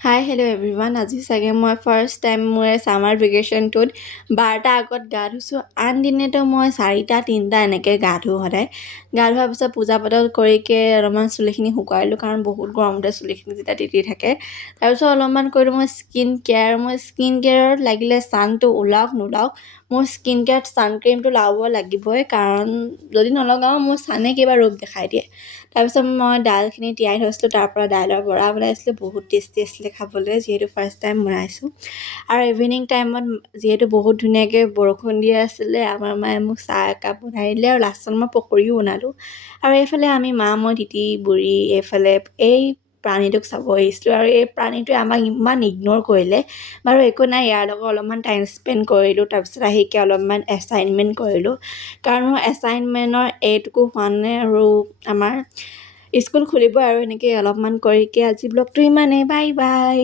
Hi hello' everyone. আজি চাগে মই ফাৰ্ষ্ট টাইম মোৰ ছামাৰ ভেকেশ্যনটোত 12টা আগত গা ধুইছোঁ। আন দিনেতো মই 4টা 3টা এনেকৈ গা ধুওঁ সদায়। গা ধোৱাৰ পিছত পূজা পাতল কৰিকৈ অলপমান চুলিখিনি শুকুৱাই দিলোঁ, কাৰণ বহুত গৰমতে চুলিখিনি যেতিয়া তিতি থাকে। তাৰপিছত অলপমান কৰিলোঁ মই স্কিন কেয়াৰ। মই স্কিন কেয়াৰত লাগিলে ছানটো ওলাওক নোলাওক, মোৰ স্কিন কেয়াৰত ছানক্ৰীমটো লগাব লাগিবই, কাৰণ যদি নলগাওঁ মোৰ ছানে কিবা ৰূপ দেখাই দিয়ে। তাৰপিছত মই দাইলখিনি তিয়াই থৈছিলোঁ, তাৰপৰা দাইলৰ বৰা বনাইছিলোঁ। বহুত টেষ্টি আছিলে খাবলৈ, যিহেতু ফাৰ্ষ্ট টাইম বনাইছোঁ। আৰু ইভিনিং টাইমত যিহেতু বহুত ধুনীয়াকৈ বৰষুণ দি আছিলে, আমাৰ মায়ে মোক চাহ একাপ বনাই দিলে আৰু লাষ্টত মই পকৰিও বনালোঁ। আৰু এইফালে আমি মা, মই, তিতি, বুঢ়ী এইফালে এই প্ৰাণীটোক চাব আহিছিলোঁ, আৰু এই প্ৰাণীটোৱে আমাক ইমান ইগন'ৰ কৰিলে। বাৰু একো নাই, ইয়াৰ লগত অলপমান টাইম স্পেণ্ড কৰিলোঁ। তাৰপিছত আহিকে অলপমান এছাইনমেণ্ট কৰিলোঁ, কাৰণ মোৰ এছাইনমেণ্টৰ এইটোকো হোৱা নাই, আৰু আমাৰ স্কুল খুলিব আৰু এনেকৈ অলপমান কৰিকে আজি ব্লগটো ইমানেই। Bye bye.